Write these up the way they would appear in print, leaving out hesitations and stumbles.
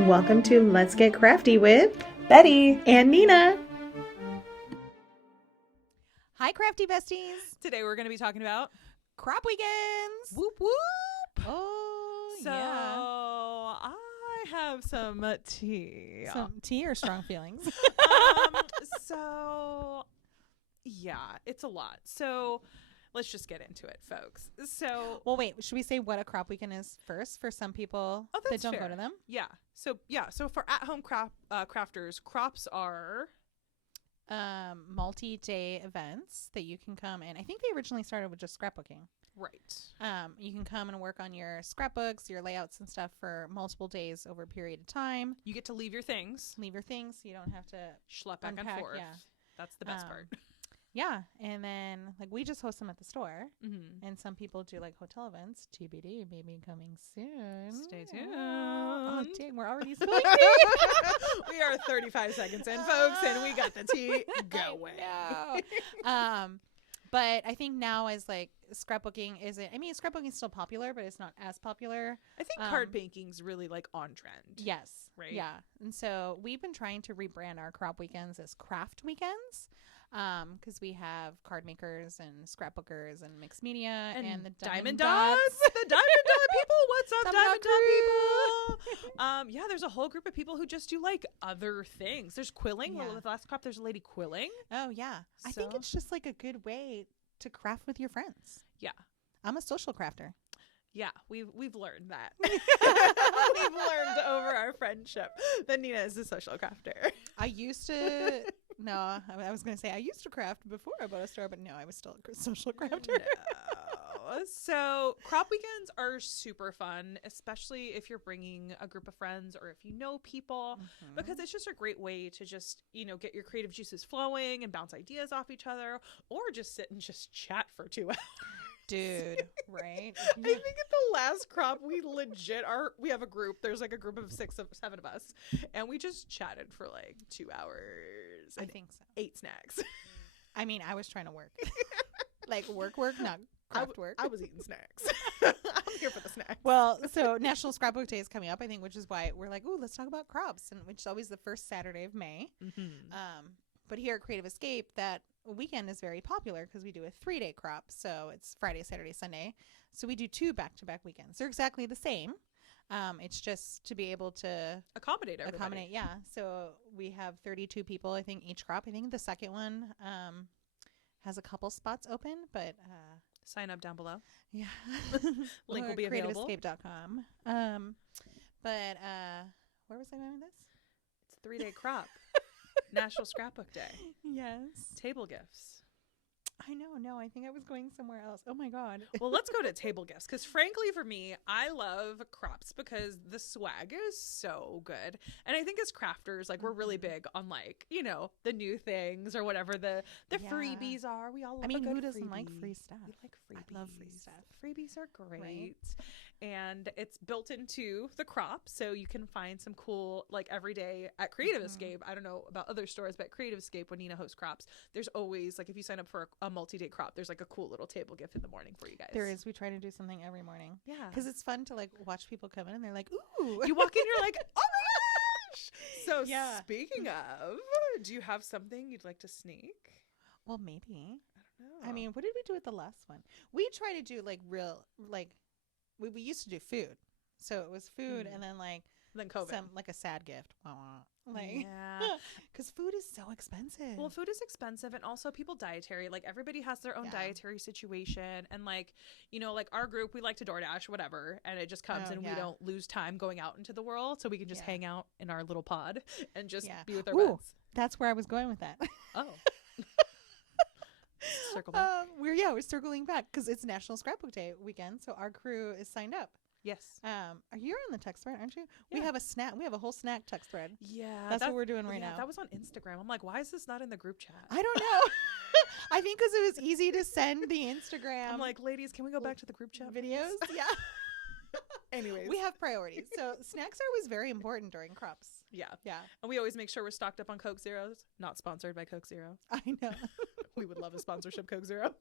Welcome to Let's Get Crafty with Betty and Nina. Hi, crafty besties. Today we're going to be talking about Crop weekends. whoop whoop. Oh, So yeah. I have some tea. Some tea or strong feelings? So yeah, it's a lot. So let's just get into it, folks. So Well, wait. Should we say what a crop weekend is first for some people that that's don't fair. go to them? yeah. So for at-home crafters, crops are Multi-day events that you can come in. I think they originally started with just scrapbooking. right. You can come and work on your scrapbooks, your layouts and stuff for multiple days over a period of time. You get to leave your things, Leave your things so you don't have to. schlep back and Unpack, forth. yeah. That's the best part. Yeah. And then like we just host them at the store. Mm-hmm. And some people do like hotel events. TBD, maybe coming soon. Stay tuned. Oh, dang, we're already spilling We are 35 seconds in, folks, and we got the tea going. But I think now as like scrapbooking isn't. I mean, scrapbooking is still popular, but it's not as popular. I think card baking's really like on trend. Yes. Right? Yeah. And so we've been trying to rebrand our crop weekends as craft weekends. Because we have card makers and scrapbookers and mixed media and the Diamond Dots. The Diamond Dot people. What's up, Diamond Dot people? Yeah, there's a whole group of people who just do like other things. There's quilling. Yeah. Well, with last crop, there's a lady quilling. Oh, yeah. I think So- it's just like a good way to craft with your friends. Yeah. I'm a social crafter. Yeah, we've learned that. We've learned over our friendship that Nina is a social crafter. I used to. No, I was going to say I used to craft before I bought a store, but no, I was still a social crafter. No. So crop weekends are super fun, especially if you're bringing a group of friends or if you know people, because it's just a great way to just, get your creative juices flowing and bounce ideas off each other, or just sit and just chat for 2 hours. Dude, right? I think at the last crop we have a group. There's like a group of 7 of us, and we just chatted for like 2 hours. I think so. 8 snacks. I mean, I was trying to work. Like work, not craft work. I was eating snacks. I'm here for the snacks. Well, so National Scrapbook Day is coming up, I think, which is why we're like, ooh, let's talk about crops, and which is always the first Saturday of May. But here at Creative Escape, that weekend is very popular because we do a 3-day crop. So it's Friday, Saturday, Sunday. So we do 2 back-to-back weekends. They're exactly the same. It's just to be able to Accommodate everybody. accommodate. Yeah. So we have 32 people, I think, each crop. I think the second one has a couple spots open, but Sign up down below. yeah. Link Or will be available. creativeescape.com. But where was I going with this? It's a 3-day crop. National Scrapbook Day. Yes. Table gifts. I know. No, I think I was going somewhere else. Oh my God. Well, let's go to table gifts because frankly for me, I love crops because the swag is so good. And I think as crafters, like we're really big on like, the new things or whatever the Yeah. freebies are. We all love I mean, a good who doesn't like freebie. free stuff? We like freebies. I love free stuff. Freebies are great. Right? And it's built into the crop. So you can find some cool, like every day at Creative Escape. I don't know about other stores, but Creative Escape, when Nina hosts crops, there's always like if you sign up for a multi-day crop, there's like a cool little table gift in the morning for you guys. There is. We try to do something every morning. Yeah. Because it's fun to like watch people come in and they're like, ooh. You walk in, you're like, oh my gosh. So Yeah. speaking of, do you have something you'd like to sneak? Well, maybe. No. I mean, what did we do with the last one? We try to do like real, like, we used to do food. So it was food and then like then COVID. some, like a sad gift. Wah, wah. Like, Yeah. because food is so expensive. Well, food is expensive, and also people dietary. Like everybody has their own Yeah. dietary situation, and like like our group, we like to DoorDash, whatever, and it just comes, Oh, and we yeah. don't lose time going out into the world, so we can just Yeah. hang out in our little pod and just Yeah. be with our Ooh. buds. That's where I was going with that. Oh, circle back. We're circling back because it's National Scrapbook Day weekend, so our crew is signed up. Yes. Are you on the text thread, aren't you? We Yeah. have a snack. We have a whole snack text thread. Yeah, That's what we're doing right now. That was on Instagram. I'm like, why is this not in the group chat? I don't know. I think because it was easy to send the Instagram. I'm like, ladies, can we go back to the group chat videos. please? Yeah. Anyways, We have priorities. So snacks are always very important during crops. yeah, Yeah. and we always make sure we're stocked up on Coke Zeros. Not sponsored by Coke Zero. I know. We would love a sponsorship, Coke Zero.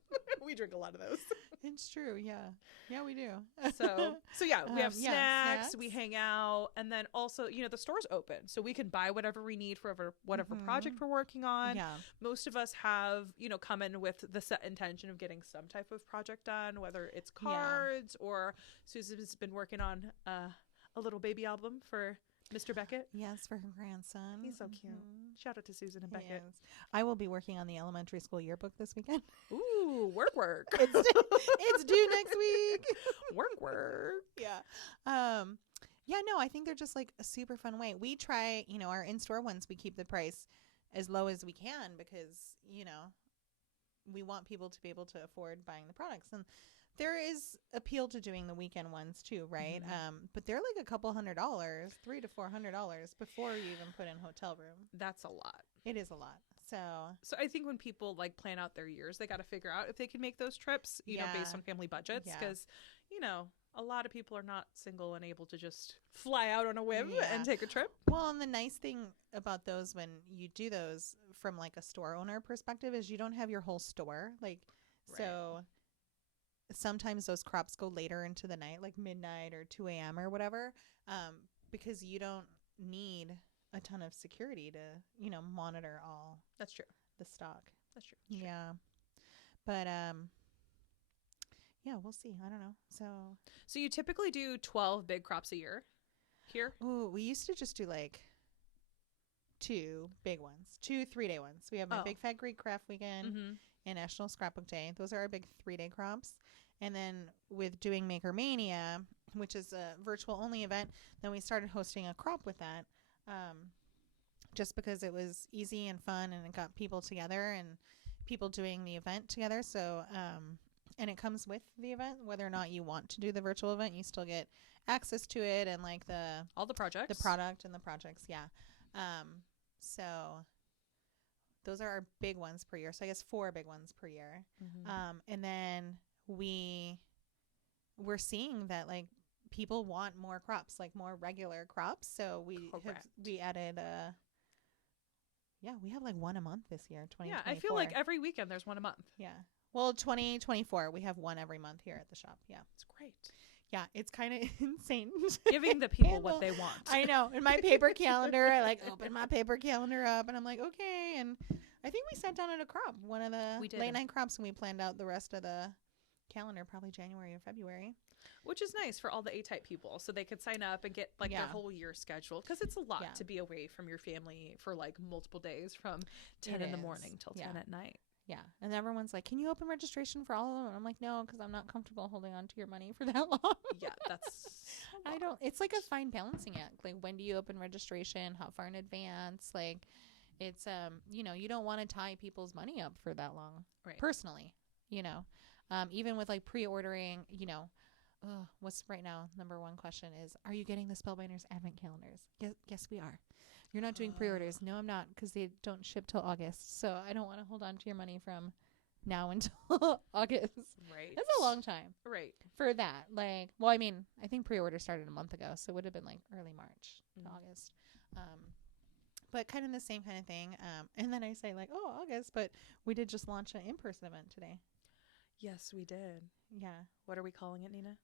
We drink a lot of those. It's true. Yeah, we do. So yeah, we have yeah, snacks, we hang out, and then also, the store's open, so we can buy whatever we need for whatever project we're working on. Yeah. Most of us have, come in with the set intention of getting some type of project done, whether it's Yeah. cards or Susan's been working on a little baby album for Mr. Beckett. Yes, for her grandson. He's so cute. Mhm. Shout out to Susan and He Beckett. is. I will be working on the elementary school yearbook this weekend. Ooh, work. It's due next week. work. Yeah. Yeah, no, I think they're just like a super fun way. We try, our in-store ones, we keep the price as low as we can because, we want people to be able to afford buying the products. And there is appeal to doing the weekend ones too, right? But they're like a couple $100, $300 to $400 before you even put in hotel room. That's a lot. It is a lot. So I think when people like plan out their years, they got to figure out if they can make those trips, based on family budgets. Yeah. Because, a lot of people are not single and able to just fly out on a whim and take a trip. Well, and the nice thing about those when you do those from like a store owner perspective is you don't have your whole store. Like, so sometimes those crops go later into the night, like midnight or 2 a.m. or whatever, because you don't need a ton of security to, monitor all That's true. the stock. That's true. Yeah. But, yeah, we'll see. I don't know. So you typically do 12 big crops a year here? Ooh, we used to just do like 2 big ones, 2 3-day ones. We have my Big Fat Greek Craft Weekend and National Scrapbook Day. Those are our big 3-day crops. And then with doing Maker Mania, which is a virtual only event, then we started hosting a crop with that, just because it was easy and fun and it got people together and people doing the event together. So, and it comes with the event, whether or not you want to do the virtual event, you still get access to it and like all the projects, the product and the projects. Yeah. So those are our big ones per year. So I guess 4 big ones per year. And then we're seeing that like people want more crops, like more regular crops. So we added we have like 1 a month this year, 2024. Yeah, I feel like every weekend there's 1 a month. Yeah. Well, 2024, we have 1 every month here at the shop. Yeah. It's great. Yeah, it's kind of insane. Giving the people what they want. I know. In my paper calendar, I like open my paper calendar up and I'm like, okay. And I think we sat down at a crop, one of the late night crops, and we planned out the rest of the calendar, probably January or February. Which is nice for all the A-type people, so they could sign up and get like their whole year scheduled, because it's a lot to be away from your family for like multiple days from 10 in the morning till 10 at night. Yeah. And everyone's like, can you open registration for all of them? And I'm like, no, because I'm not comfortable holding on to your money for that long. Yeah, that's I don't. It's like a fine balancing act. Like, when do you open registration? How far in advance? Like, it's you don't want to tie people's money up for that long. Right. Personally, even with like pre-ordering, what's right now number 1 question is, are you getting the Spellbinders advent calendars? Yes, we are. You're not doing pre-orders. No, I'm not, because they don't ship till August. So I don't want to hold on to your money from now until August. Right. That's a long time. Right. For that. Like, well, I mean, I think pre-order started a month ago, so it would have been like early March to August. But kind of the same kind of thing. And then I say like, oh, August, but we did just launch an in-person event today. Yes, we did. Yeah. What are we calling it, Nina?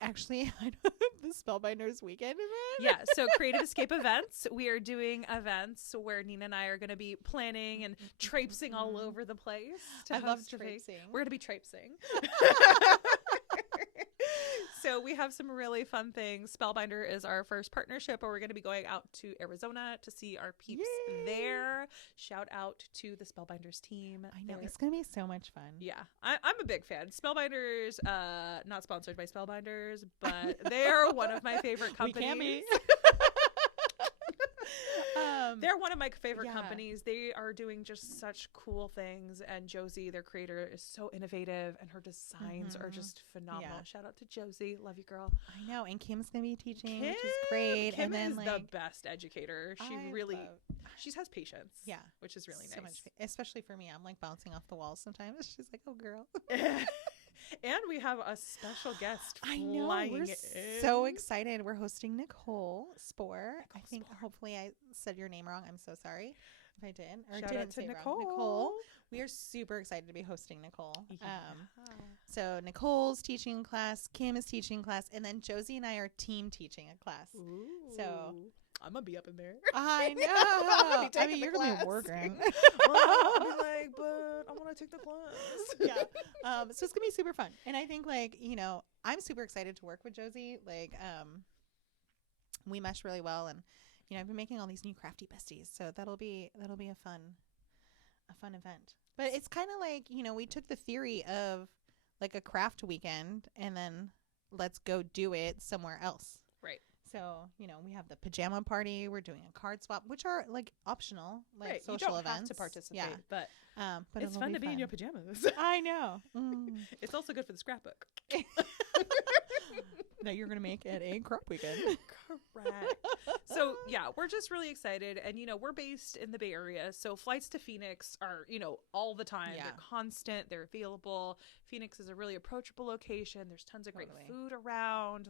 Actually, I don't the Spellbinders weekend event. Yeah, so Creative Escape Events. We are doing events where Nina and I are going to be planning and traipsing all over the place. I love traipsing. We're going to be traipsing. So we have some really fun things. Spellbinder is our first partnership, where we're going to be going out to Arizona to see our peeps there. Shout out to the Spellbinders team. I know. It's going to be so much fun. Yeah, I'm a big fan. Spellbinders, not sponsored by Spellbinders, but they're one of my favorite companies. We can be. They're one of my favorite companies. They are doing just such cool things, and Josie, their creator, is so innovative, and her designs are just phenomenal. Yeah. Shout out to Josie. Love you, girl. I know. And Kim's going to be teaching, which is great. Kim and then, is like, the best educator. She has patience. Yeah. Which is really so nice. Much, especially for me. I'm like bouncing off the walls sometimes. She's like, oh, girl. And we have a special guest I know. flying We're in. so excited. We're hosting Nicole Spore. I think hopefully I said your name wrong. I'm so sorry. if I did or Shout didn't out to say it Nicole. wrong. Nicole. We are super excited to be hosting Nicole. So Nicole's teaching class, Kim is teaching class, and then Josie and I are team teaching a class. So I'm gonna be up in there. I know. I'll be I taking mean, the you're gonna be class. working. Well, I'll be like, but I want to take the class. Yeah. So it's gonna be super fun, and I think I'm super excited to work with Josie. We mesh really well, and I've been making all these new crafty besties, so that'll be a fun event. But it's kind of like we took the theory of like a craft weekend, and then let's go do it somewhere else. Right. So, we have the pajama party. We're doing a card swap, which are like optional, like Right. social You don't events. have to participate, Yeah. but But it's it'll fun to be in your pajamas. I know. Mm. It's also good for the scrapbook. That you're going to make at a crop weekend. Correct. So yeah, we're just really excited, and we're based in the Bay Area, so flights to Phoenix are all the time. Yeah. They're constant. They're available. Phoenix is a really approachable location. There's tons of great Totally. food around.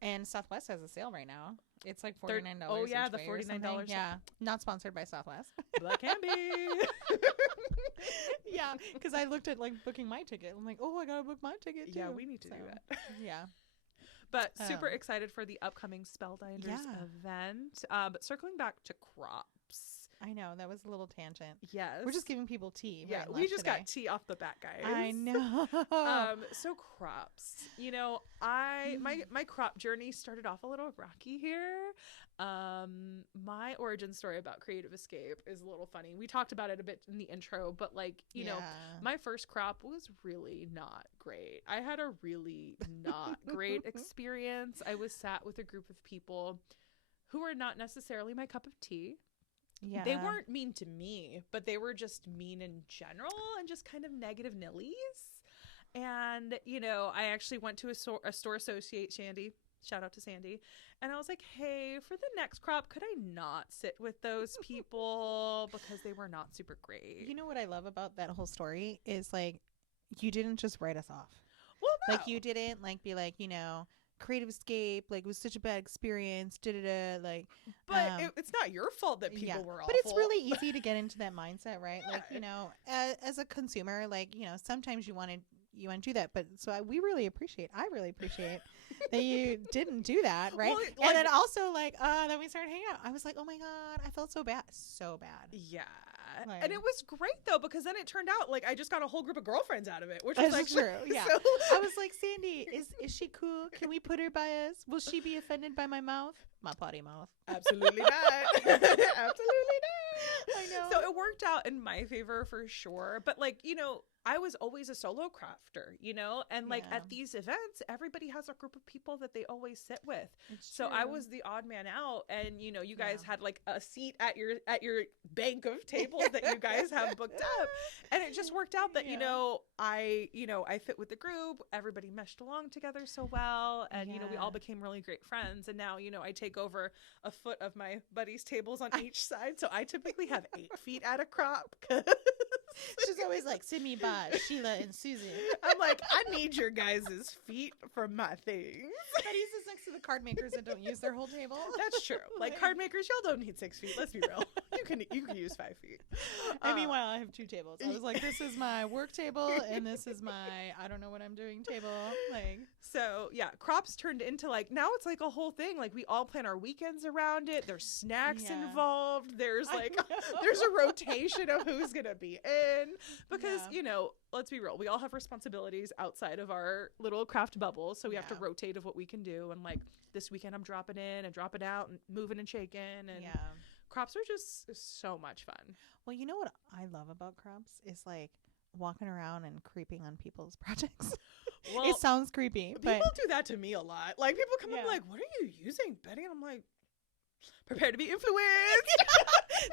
And Southwest has a sale right now. It's like They're- $49. oh, yeah, each the way or $49 something. Yeah. Not sponsored by Southwest. But can be. Yeah. Because I looked at like booking my ticket. I'm like, oh, I got to book my ticket too. Yeah, we need to do So, that. Yeah. But super Um, excited for the upcoming Spellbinders Yeah. event. But circling back to crops. I know. That was a little tangent. Yes. We're just giving people tea. yeah, right and we left just today. got tea off the bat, guys. I know. So crops, my crop journey started off a little rocky here. My origin story about Creative Escape is a little funny. We talked about it a bit in the intro, but my first crop was really not great. I had a really not great experience. I was sat with a group of people who were not necessarily my cup of tea. Yeah. They weren't mean to me, but they were just mean in general and just kind of negative nillies. And, I actually went to a store associate, Sandy. Shout out to Sandy. And I was like, hey, for the next crop, could I not sit with those people because they were not super great? You know what I love about that whole story is like, you didn't just write us off. Well, no. Like you didn't be like, Creative Escape, like, was such a bad experience, like. But it's not your fault that people were awful. But it's really easy to get into that mindset, right? Yeah. Like, as a consumer, like, sometimes you want to do that, but so I really appreciate that you didn't do that, right? Well, and then also like, then we started hanging out. I was like, oh my god, I felt so bad. Yeah. Like- And it was great though, because then it turned out like I just got a whole group of girlfriends out of it, which was That's like true. Yeah. so- I was like, Sandy, is she cool? Can we put her by us? Will she be offended by my mouth? My potty mouth. Absolutely not. Absolutely not. I know. So it worked out in my favor for sure. But like, I was always a solo crafter, and like Yeah. at these events, everybody has a group of people that they always sit with. It's So I true. was the odd man out, and you guys Yeah. had like a seat at your bank of tables that you guys have booked up, and it just worked out that Yeah. I fit with the group. Everybody meshed along together so well, and we Yeah. all became really great friends. And now I take over a foot of my buddies' tables on each side, so I typically have 8 feet at a crop. She's always like, send me by Sheila and Susan. I'm like, I need your guys' feet for my things. Betty sits next to the card makers that don't use their whole table. That's true. Like card makers, y'all don't need 6 feet. Let's be real. You can use 5 feet. And meanwhile, I have 2 tables. I was like, this is my work table, and this is my I don't know what I'm doing table. Like, So yeah, crops turned into like now it's like a whole thing. Like we all plan our weekends around it. There's snacks Yeah. involved. There's I like know. there's a rotation of who's gonna be in because Yeah. let's be real, we all have responsibilities outside of our little craft bubble, so we have to Yeah. rotate of what we can do. And like this weekend, I'm dropping in and dropping out and moving and shaking. And yeah. crops are just so much fun. Well, you know what I love about crops is like walking around and creeping on people's projects. Well, It sounds creepy, people but do that to me a lot. Like people come up Yeah. like, "What are you using, Betty?" And I'm like, "Prepare to be influenced."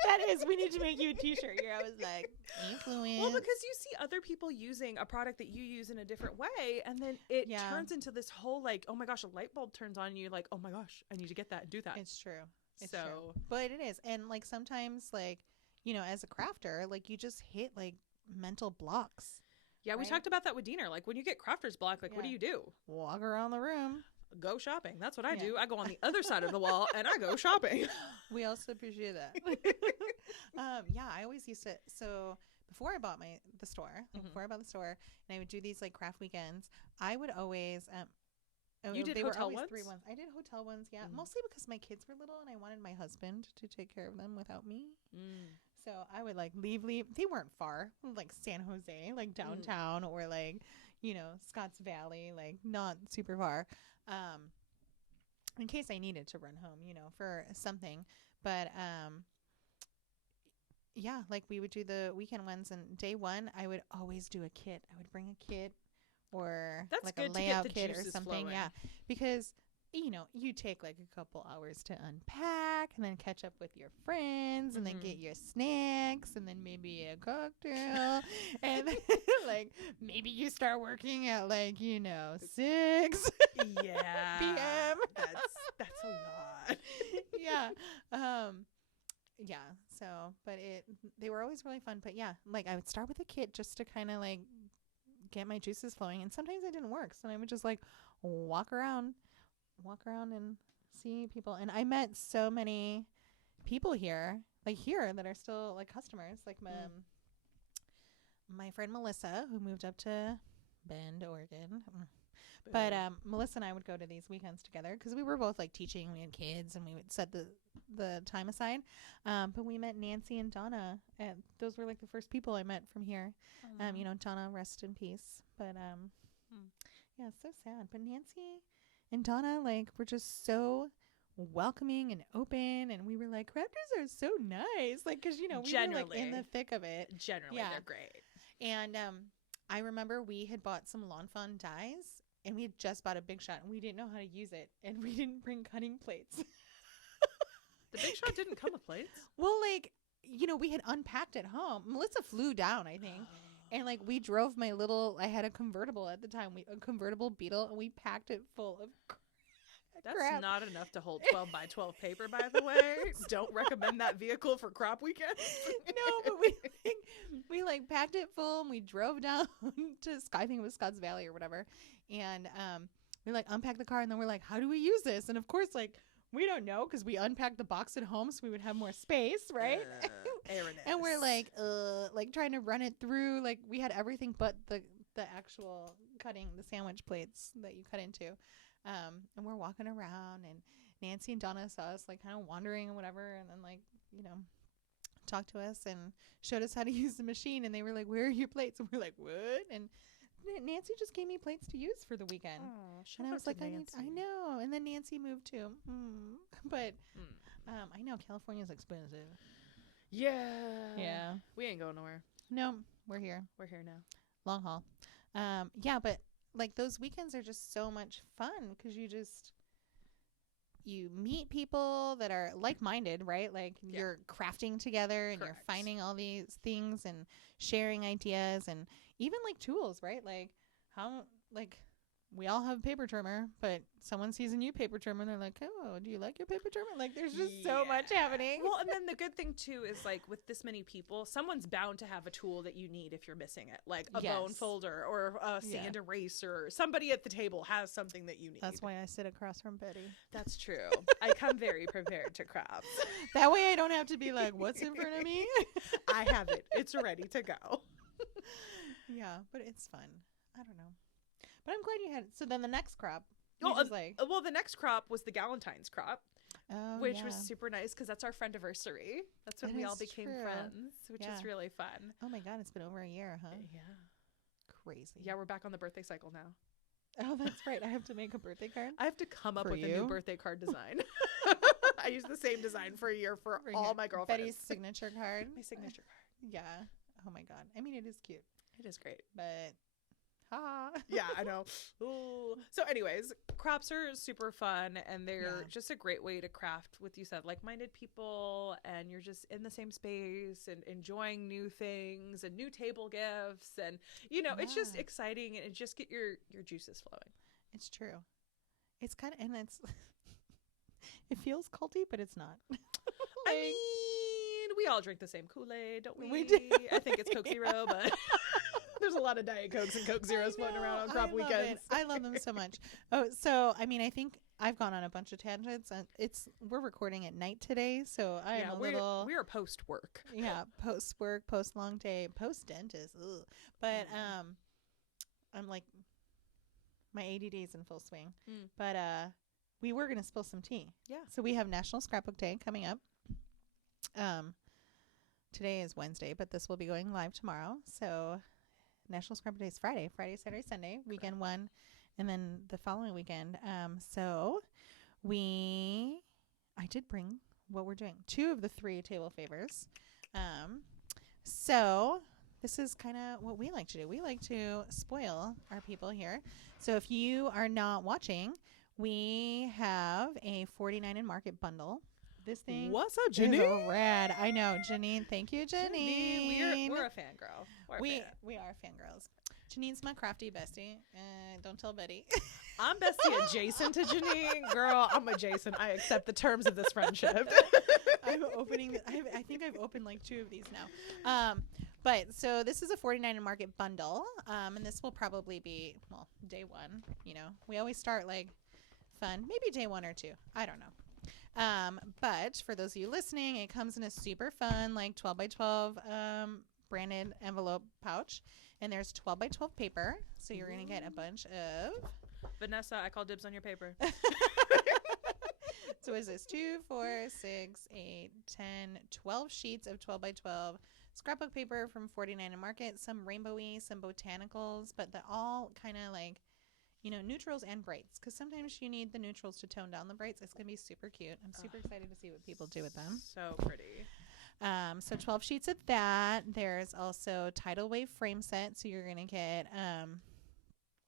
that is, we need to make you a T-shirt. You're always like, influence. Well, because you see other people using a product that you use in a different way, and then it Yeah. turns into this whole like, oh my gosh, a light bulb turns on, and you're like, oh my gosh, I need to get that and do that. It's true. It's So- true. But it is. And like sometimes like, as a crafter, like you just hit like mental blocks. Yeah, we Right? talked about that with Diener. Like when you get crafter's block, like what do Yeah. you do? Walk around the room. go shopping. That's what I Yeah. do. I go on the other side of the wall and I go shopping. We also appreciate that. Yeah, I always used to. So before I bought the store, Mhm. before I bought the store, and I would do these like craft weekends, I would always. You did they were hotel always ones? 3 ones. I did hotel ones, yeah, Mhm. mostly because my kids were little and I wanted my husband to take care of them without me. Mm. So I would like leave. They weren't far, like San Jose, like downtown, or like, Scotts Valley, like not super far. In case I needed to run home, for something. But yeah, like we would do the weekend ones, and day one I would always do a kit. I would bring a kit or That's like good a to get layout the kit or juices something. flowing. Yeah, because you take like a couple hours to unpack and then catch up with your friends and then Mhm. get your snacks and then maybe a cocktail and then, like maybe you start working at like 6 Yeah. p.m. That's a lot. yeah. Yeah. So, but they were always really fun. But yeah, like I would start with a kit just to kind of like get my juices flowing, and sometimes it didn't work, so I would just like walk around and see people. And I met so many people here that are still like customers, like my friend Melissa, who moved up to Bend, Oregon. But Melissa and I would go to these weekends together because we were both like teaching. We had kids, and we would set the time aside. But we met Nancy and Donna, and those were like the first people I met from here. Donna, rest in peace. But yeah, it's so sad. But Nancy and Donna like were just so welcoming and open, and we were like, crafters are so nice, like because we were like in Generally. the thick of it. generally yeah. they're great. And I remember we had bought some Lawn Fawn dyes, and we had just bought a Big Shot, and we didn't know how to use it, and we didn't bring cutting plates. The Big Shot didn't come with plates. Well, like, we had unpacked at home. Melissa flew down, I think. And like we drove I had a convertible at the time, a convertible Beetle, and we packed it full of That's crap. not enough to hold 12 by 12 paper, by the way. Don't recommend that vehicle for crop weekend. No, but we like packed it full, and we drove down to I think it was Scotts Valley or whatever, and we like unpacked the car, and then we're like, how do we use this? And of course, like we don't know because we unpacked the box at home so we would have more space, right? And we're like trying to run it through. Like we had everything but the actual the sandwich plates that you cut into. And we're walking around, and Nancy and Donna saw us like kind of wandering and whatever, and then like talked to us and showed us how to use the machine. And they were like, "Where are your plates?" And we're like, "What?" And Nancy just gave me plates to use for the weekend. And I was like, I know. And then Nancy moved too. But I know California's expensive. Yeah. We ain't going nowhere. No, we're here. We're here now. Long haul. Yeah, but like those weekends are just so much fun because you meet people that are like-minded, right? Like you're crafting together, and you're finding all these things and sharing ideas, and even like tools, right? Like how we all have a paper trimmer, but someone sees a new paper trimmer and they're like, oh, do you like your paper trimmer? Like there's just so much happening. Well, and then the good thing too is like with this many people, someone's bound to have a tool that you need if you're missing it, like a bone folder or a sand eraser. Somebody at the table has something that you need. That's why I sit across from Betty. That's true. I come very prepared to crafts. That way I don't have to be like, what's in front of me? I have it. It's ready to go. Yeah, but it's fun. I don't know. But I'm glad you had it. So then the next crop, well, the next crop was the Galentine's crop, which was super nice because that's our friendiversary. That's when we all became friends, which is really fun. Oh my God, it's been over a year, huh? Yeah. Crazy. Yeah, we're back on the birthday cycle now. Oh, that's right. I have to make a birthday card. I have to come up with a new birthday card design. I use the same design for a year for all my girlfriends. Betty's signature card. My signature card. Yeah. Oh my God. I mean, it is cute. It is great. But yeah, I know. Ooh. So anyways, crops are super fun, and they're just a great way to craft with, you said, like-minded people, and you're just in the same space and enjoying new things and new table gifts, and it's just exciting, and just get your juices flowing. It's true. It's kind of, and it's it feels culty, but it's not. I mean, we all drink the same Kool-Aid, don't we? We do. I think it's Coke Zero, but There's a lot of Diet Cokes and Coke Zeros floating around on crop I love weekends. it. I love them so much. Oh, so I mean, I think I've gone on a bunch of tangents, and we're recording at night today, so I am we are post work. yeah, post work, post long day, post dentist. Ugh. But I'm like, my ADD is in full swing. But we were gonna spill some tea. Yeah. So we have National Scrapbook Day coming up. Today is Wednesday, but this will be going live tomorrow. So National Scrapbook Day is Friday, Saturday, Sunday, weekend one, and then the following weekend. So I did bring what we're doing, 2 of the 3 table favors. So this is kind of what we like to do. We like to spoil our people here. So if you are not watching, we have a 49 in Market bundle. This thing What's up, is Janine? rad. I know, Janine. Thank you, Janine. We're a fangirl. We are fangirls. Janine's my crafty bestie. Don't tell Betty. I'm bestie adjacent to Janine. Girl, I'm adjacent. I accept the terms of this friendship. I'm opening. I think I've opened like 2 of these now. But so this is a 49 in Market bundle. And this will probably be, well, day 1. You know, we always start like fun. Maybe day 1 or 2. I don't know. But for those of you listening, it comes in a super fun, like 12 by 12, branded envelope pouch. And there's 12 by 12 paper. So you're going to get a bunch of... Vanessa, I call dibs on your paper. So is this 2, 4, 6, 8, 10, 12 sheets of 12 by 12 scrapbook paper from 49 in Market, some rainbowy, some botanicals, but they're all kind of like, you know, neutrals and brights, because sometimes you need the neutrals to tone down the brights. It's going to be super cute. I'm super excited to see what people do with them. So pretty. So 12 sheets of that. There's also Tidal Wave frame set. So you're going to get,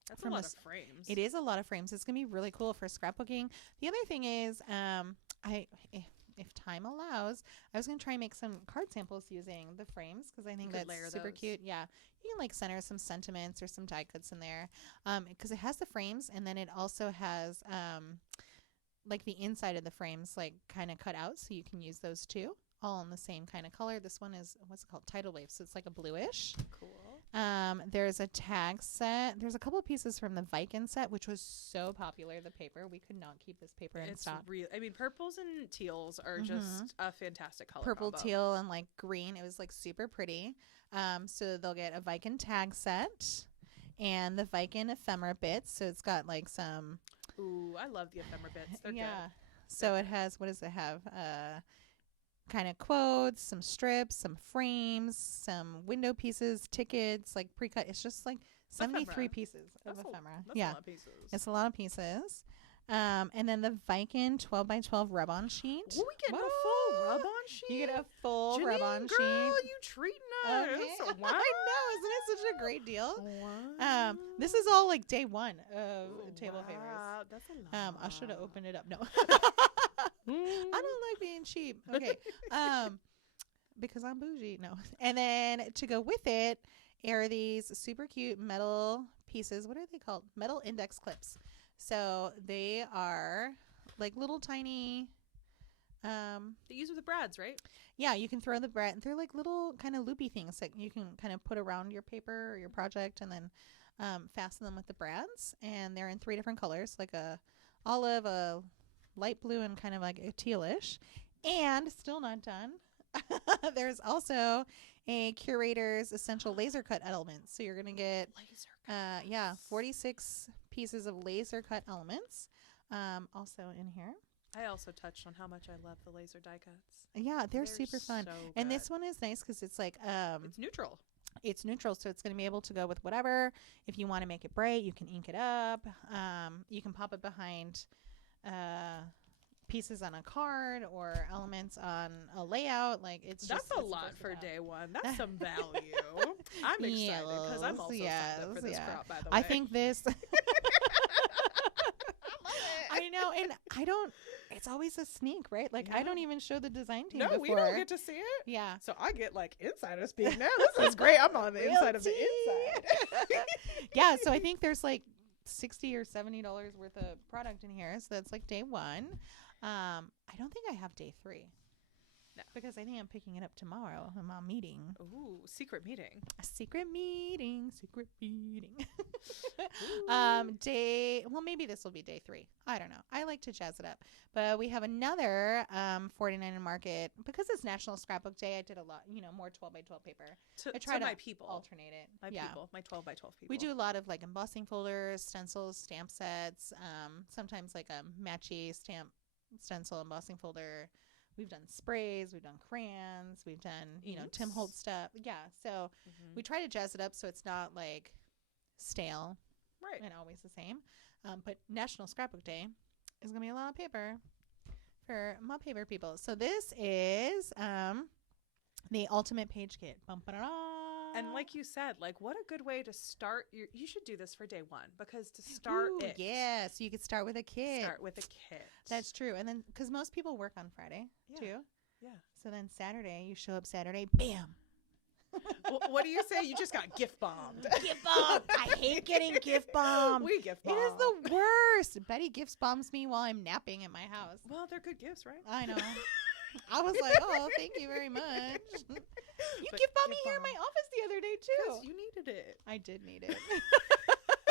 That's from a a lot s- of frames. it is a lot of frames. It's going to be really cool for scrapbooking. The other thing is, if time allows, I was going to try and make some card samples using the frames, because I think could layer that's super those. cute. Yeah. You can like center some sentiments or some die cuts in there. Because it has the frames, and then it also has like the inside of the frames like kind of cut out, so you can use those too, all in the same kind of color. This one is, what's it called? Tidal Wave. So it's like a bluish. Cool. There's a tag set. There's a couple of pieces from the Viking set, which was so popular. The paper, we could not keep this paper in It's stock. real. I mean, purples and teals are just a fantastic color Purple, combo. teal, and like green. It was like super pretty. So they'll get a Viking tag set and the Viking ephemera bits. So it's got like some, Ooh, I love the ephemera bits. They're yeah. good. So it has, what does it have? Kind of quotes, some strips, some frames, some window pieces, tickets, like pre-cut. It's just like 73 Ephemera. pieces of That's ephemera. That's Yeah. a lot of pieces. It's a lot of pieces. And then the Viking 12 by 12 rub-on sheet. Ooh, we get a full What? rub-on sheet. You get a full Janine, rub-on girl, sheet. you treating us. Okay. Wow. I know, isn't it such a great deal? Wow. This is all like day 1 of table favors. Wow, that's a lot. I should have opened it up. No. Mm. I don't like being cheap. Okay. Because I'm bougie. No. And then to go with it are these super cute metal pieces. What are they called? Metal index clips. So they are like little tiny, They use with the brads, right? yeah, you can throw the bread, and they're like little kind of loopy things that you can kind of put around your paper or your project, and then fasten them with the brads. And they're in 3 different colors, like a olive, a light blue, and kind of like a tealish. And still not done. There's also a Curator's Essential Laser Cut Elements. So you're going to get, Laser. 46 pieces of laser cut elements also in here. I also touched on how much I love the laser die cuts. Yeah, they're super fun. So And good. this one is nice because it's like, it's neutral. it's neutral, so it's going to be able to go with whatever. If you want to make it bright, you can ink it up. You can pop it behind pieces on a card or elements on a layout. Like it's That's just, a it's lot versatile. for day 1. That's some value. I'm excited because I'm also signed up for this Yes, crop, by the way. I think this. I know, and I don't. It's always a sneak, right? Like I don't even show the design team. No, before. we don't get to see it. Yeah. So I get like insider speak now. This is great. I'm on the Real inside of the tea. inside. Yeah, so I think there's like $60 or $70 worth of product in here. So that's like day 1. I don't think I have day 3. No. Because I think I'm picking it up tomorrow in my meeting. Ooh, secret meeting. A secret meeting. Maybe this will be day 3. I don't know. I like to jazz it up. But we have another 49 and Market. Because it's National Scrapbook Day, I did a lot, more 12 by 12 paper. I try to my people. alternate it. My people. My 12 by 12 people. We do a lot of like embossing folders, stencils, stamp sets, sometimes like a matchy stamp stencil embossing folder. We've done sprays, we've done crayons, we've done, Tim Holtz stuff. Yeah. So we try to jazz it up so it's not like stale and always the same. But National Scrapbook Day is going to be a lot of paper for my paper people. So this is the Ultimate Page Kit. And like you said, like what a good way to start you should do this for day 1 because to start it. Yeah, so you could start with a kit. Start with a kit. That's true. And then because most people work on Friday too. Yeah. So then Saturday, you show up Saturday, bam. What do you say? You just got gift bombed. Gift bomb. I hate getting gift bombed. We gift bomb. It is the worst. Betty gift bombs me while I'm napping at my house. Well, they're good gifts, right? I know. I was like, oh, thank you very much. You But gift bombed me gift here in my bomb. office the other day too. Because you needed it. I did need it.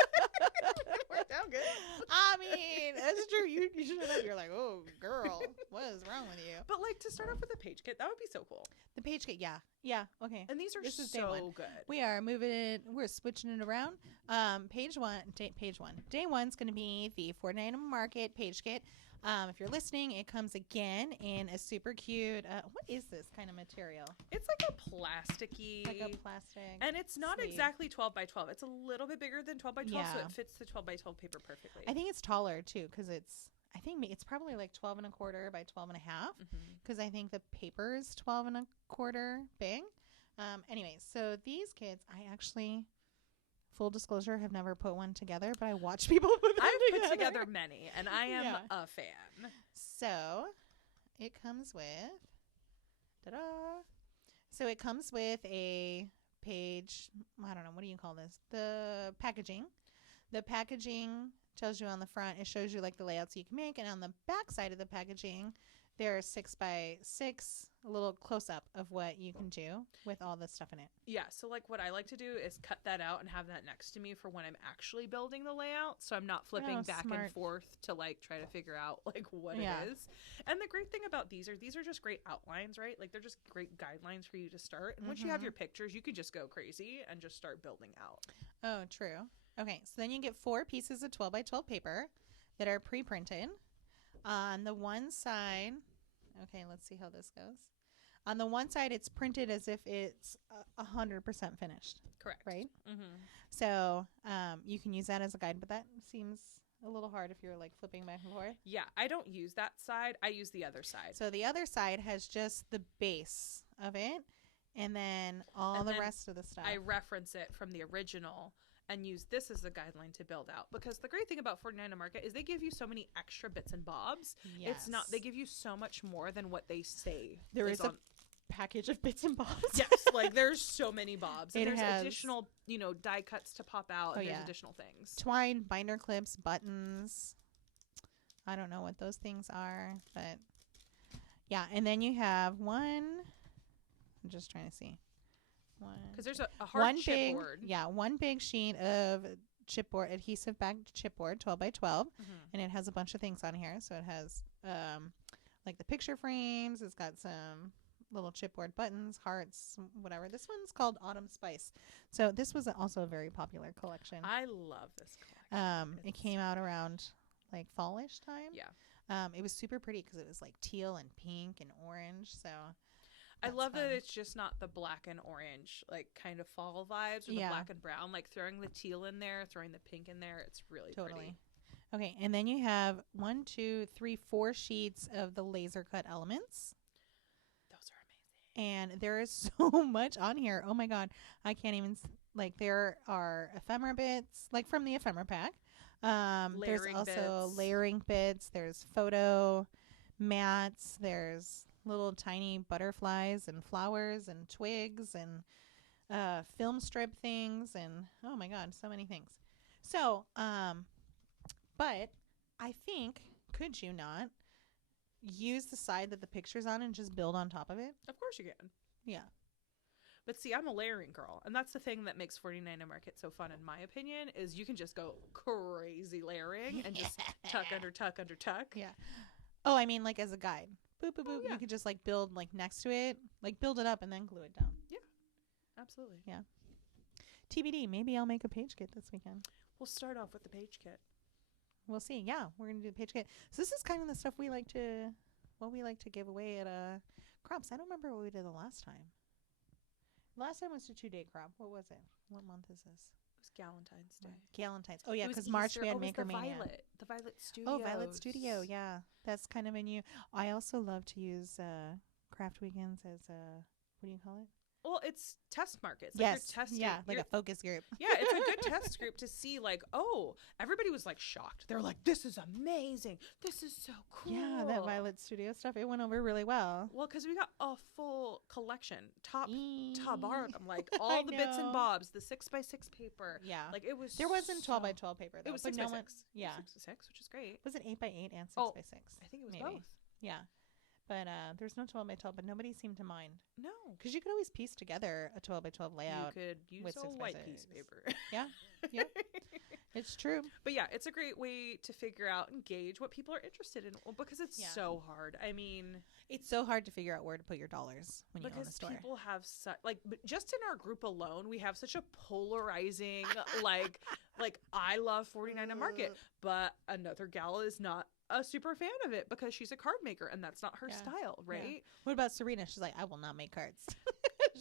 It worked out good. I mean, that's true. You should have. You're like, oh, girl, what is wrong with you? But like to start off with a page kit, that would be so cool. The page kit, yeah, okay. And these are This is day so one. good. We are moving it. We're switching it around. Day one's going to be the Fortnite Market page kit. If you're listening, it comes again in a super cute. What is this kind of material? It's like a plasticky. Like a plastic. And it's not sleeve. exactly 12 by 12. It's a little bit bigger than 12 by 12, so Yeah. it fits the 12 by 12 paper perfectly. I think it's taller too because I think it's probably like 12 and a quarter by 12 and a half because I think the paper is 12 and a quarter big. Anyway, so these kits, I actually, full disclosure, have never put one together, but I watch people put them I've put together many, and I am Yeah. a fan. So it comes with, So it comes with a page, I don't know, what do you call this? The packaging. The packaging tells you on the front, it shows you like the layouts you can make, and on the back side of the packaging, there's 6x6, a little close up of what you can do with all the stuff in it. Yeah, so like what I like to do is cut that out and have that next to me for when I'm actually building the layout, so I'm not flipping Oh, back smart. and forth to like try to figure out like what Yeah. it is. And the great thing about these are just great outlines, right? Like they're just great guidelines for you to start. And once you have your pictures, you can just go crazy and just start building out. Oh, true. Okay, so then you get 4 pieces of 12 by 12 paper that are pre-printed. On the one side, okay, let's see how this goes. On the one side, it's printed as if it's 100% finished, Correct. right? Mm-hmm. So you can use that as a guide, but that seems a little hard if you're like flipping back and forth. Yeah, I don't use that side. I use the other side. So the other side has just the base of it, and then all And the then rest of the stuff. I reference it from the original and use this as a guideline to build out, because the great thing about 49 Market is they give you so many extra bits and bobs. It's not, they give you so much more than what they say. There is a on, package of bits and bobs. yes, like there's so many bobs. And It there's has- additional, die cuts to pop out, and there's additional things. Twine, binder clips, buttons. I don't know what those things are, but yeah. And then you have one. I'm just trying to see. Because there's a hard big, chipboard. yeah, one big sheet of chipboard, adhesive backed chipboard, 12 by 12, and it has a bunch of things on here. So it has like the picture frames. It's got some little chipboard buttons, hearts, whatever. This one's called Autumn Spice. So this was also a very popular collection. I love this collection. It came out around like fallish time. Yeah. It was super pretty because it was like teal and pink and orange. So I that's love fun. that it's just not the black and orange, like kind of fall vibes, or the Yeah. black and brown. Like throwing the teal in there, throwing the pink in there, it's really Totally. pretty. Okay, and then you have 1, 2, 3, 4 sheets of the laser cut elements. Those are amazing. And there is so much on here. Oh my god, I can't even like there are ephemera bits like from the ephemera pack. There's Layering also bits. layering bits. There's photo mats. There's little tiny butterflies and flowers and twigs and film strip things and oh my god, so many things. So, but I think, could you not, use the side that the picture's on and just build on top of it. Of course you can. Yeah. But see, I'm a layering girl, and that's the thing that makes 49 Market so fun, in my opinion, is you can just go crazy layering and just tuck under tuck under tuck. Yeah. Oh, I mean, like as a guide. Boop, boop, boop. yeah. You could just like build like next to it, like build it up and then glue it down. Absolutely. TBD. Maybe I'll make a page kit this weekend. We'll start off with the page kit. We'll see. Yeah, we're gonna do the page kit. So this is kind of the stuff we like to give away at crops. I don't remember what we did the last time. Last time was a 2-day crop. What was it? What month is this? It was Galentine's Day. Galentine's. Oh yeah, It was because March Easter. we had Oh, it was Maker Mania. The Violet Studio. Oh, Violet Studio. Yeah, that's kind of a new. I also love to use craft weekends as a what do you call it? Well, it's test markets. Like Yes. You're testing. Yeah, like you're- a focus group. yeah, it's a good test group to see, like, oh, everybody was like shocked. They're like, this is amazing. This is so cool. Yeah, that Violet Studio stuff. It went over really well. Well, because we got a full collection, top to bottom, like I all the bits and know. bobs, the 6x6 paper. Yeah, like it was. there wasn't 12 by so- 12 paper though. It was but 6x6. no one- Yeah, 6x6, which is great. was it 8 by 8 and 6 Oh, by 6? I think it was Maybe. both. Yeah, but there's no 12 by 12. But nobody seemed to mind No, because you could always piece together a 12 by 12 layout. you could use with a 6x6. white piece of paper. Yeah, yep. It's true. But yeah, it's a great way to figure out and gauge what people are interested in, because it's Yeah. so hard. I mean, It's so hard to figure out where to put your dollars when you own a because store. people have such but just in our group alone, we have such a polarizing like I love 49 Market, but another gal is not a super fan of it because she's a card maker and that's not her Yeah. style, right? What about Serena? She's like, I will not make cards.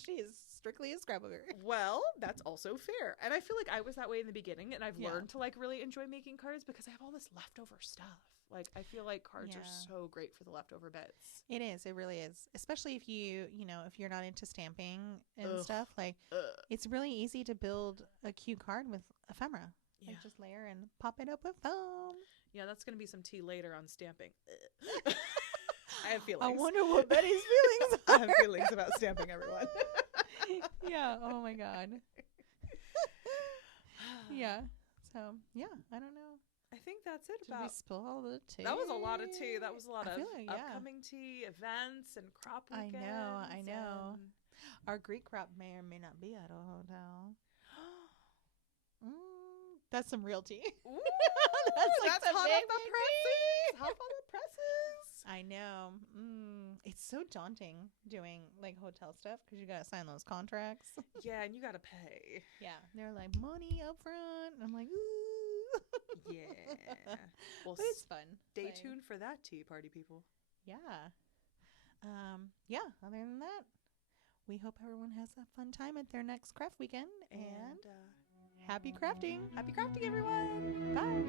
She is strictly a scrapbooker. Well, that's also fair. And I feel like I was that way in the beginning, and I've Yeah. learned to like really enjoy making cards because I have all this leftover stuff. Like I feel like cards are Yeah. so great for the leftover bits. It is. It really is. Especially if if you're not into stamping and Ugh. stuff. Like, it's really easy to build a cute card with ephemera. Yeah. Like, just layer and pop it up with foam. Yeah, that's going to be some tea later on stamping. I have feelings. I wonder what Betty's feelings I are. have feelings about stamping, everyone. Yeah. Oh my God. Yeah. So yeah, I don't know. I think that's it Did we about. spill all the tea? That was a lot of tea. That was a lot I of feel like, yeah. upcoming tea events and crop I weekends. know. and- Our Greek crop may or may not be at a hotel. That's some real tea. Ooh, That's like that's the hot big, off the big presses. Hot off the presses. I know. It's so daunting doing like hotel stuff because you gotta sign those contracts. Yeah, and you gotta pay. Yeah, they're like money up front. And I'm like, ooh. Yeah. Well, But it's fun. stay Like, tuned for that tea party, people. Yeah. Yeah. Other than that, we hope everyone has a fun time at their next craft weekend. And happy crafting. Happy crafting, everyone. Bye.